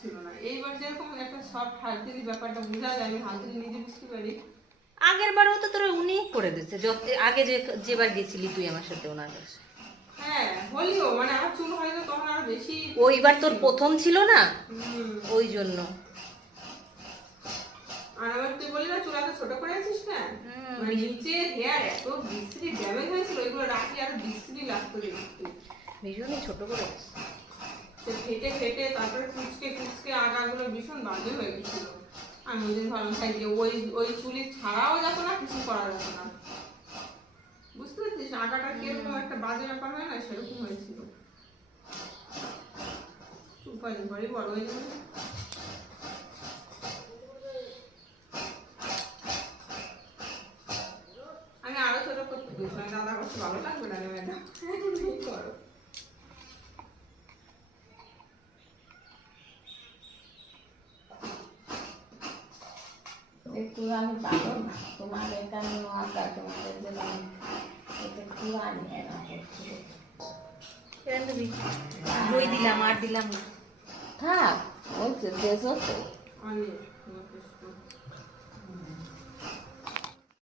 ছিল না। এইবার যেরকম একটা সফট হাততালি ব্যাপারটা বোঝা যায়, আমি হাততালি নিজে বুঝতে পারি। আগের বারও তো তোরা উনি করে দিচ্ছে, আগে যেবার গেছিলি তুই আমার সাথে ওনার কাছে। হ্যাঁ হলিও মানে আমার চুল হয়তো তখন আরো বেশি। ওইবার তোর প্রথম ছিল না, হুম। ওই জন্য। আর আবার তুই বলি না চুল এত ছোট করে আছিস না, মানে নিচে হেয়ার এত বিশ্রী ড্যামেজ হয়েছিল, ওইগুলো রাখলে আরো বিশ্রী লাগতো দেখতে। ভীষণই ছোট করে। সে ফেটে ফেটে তারপরে কুচকে কুচকে আগাগুলো ভীষণ বাজে হয়ে গেছিল। আমি ওই দিন ভালো থাকি ওই ওই চুলি ছাড়াও যেত না, কিছু করা যেত না। বুঝতে পারছিস আগাটা কিরকম একটা বাজে ব্যাপার হয় না, সেরকম হয়েছিল। উপায় পরে বড় হয়ে যাবে। আমি আরো ছোট করতে দিয়েছিলাম, দাদা করতে ভালো লাগবে না ম্যাডাম করো। একটু আমি পাবো না তোমার এখানে আঁকা তোমাদের জন্য এটা পুরানি এরা করছিল। দই দিলাম আর দিলাম না। থাক বলছে দেশ তো অনেক